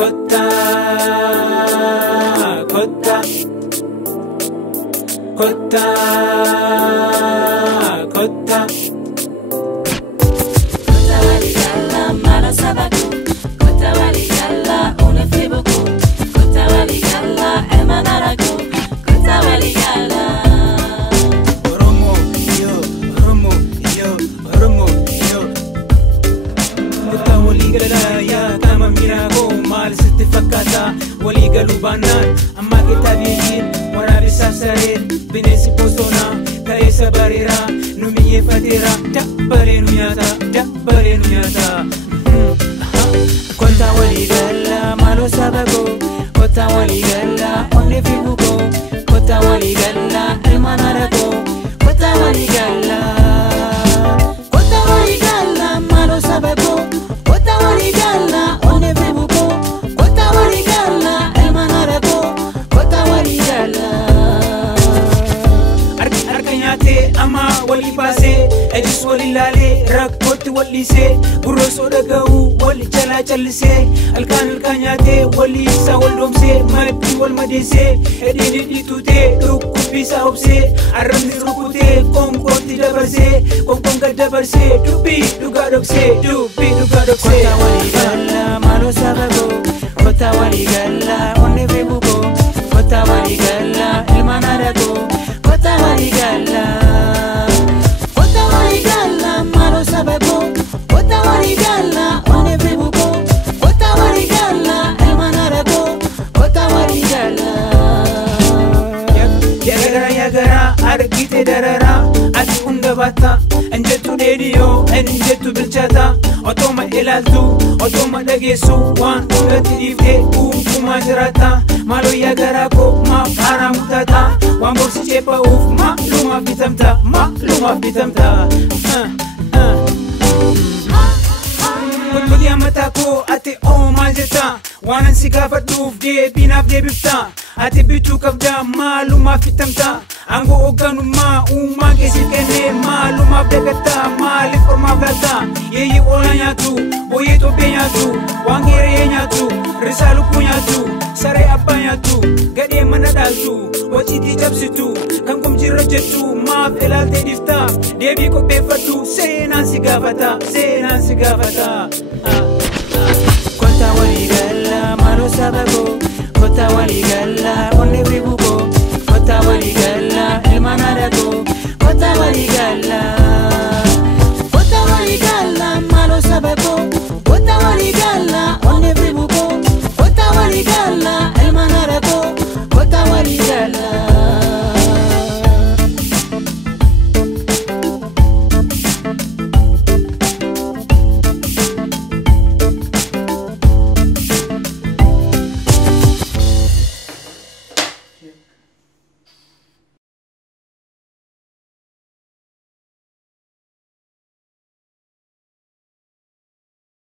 Kota, kota, kota, kota. Kota waligala mala sabaku. Kota waligala une febuku. Kota waligala emanaraku. Kota waligala. Oromo yo, Oromo yo, Oromo yo. Kota waligala ya kama mirago mal sitti fakkata waligalu banan amma kitabiyin warabisa sare binesi posona kaisa barira numiye fatira dabbare nuyata Kota waligala malo sabago Kota waligala onne fibugo Kota waligala elmanarako Kota waligala malo sabago Kota waligala onne fibugo Kota waligala elmanarako Kota waligala Arkanyate ama wali pase ejis wali lale rakoti wali se buroso dagau wali chala chalse alkanyate wali sa waldomse mati wal madese edini ditute dukubisa obse arramni rukute konkoti dabarse konkonga dabarse dubi dugadokse Kota waligala malo sabago Kota waligala onne febugo Kota waligala ilmanarako Kota waligala malo sabago Kota waligala onne febugo Kota waligala ilmanarako Kota waligala Yagara argite darara ati undabata enjetu dediyo enjetu bilchata otoma ilaltu otoma dagesu wan ungati ifte kuma jirata malo yagara ko ma para mutata wan borsi chepa uf ma luma fitamta Kutbudi amatako ati o maljeta wanan sikafa duf de binaf de bifta ati bitu kabda maluma fitamta ango oganu ma uma kesikene maluma begata malif orma blata yeyi olanyatu boyeto benyatu wangere nyatu risalu punyatu sare apanyatu gade manadaltu wachiti japsitu kankum jirajatu ma felalte difta debi ko befatu senan sigafata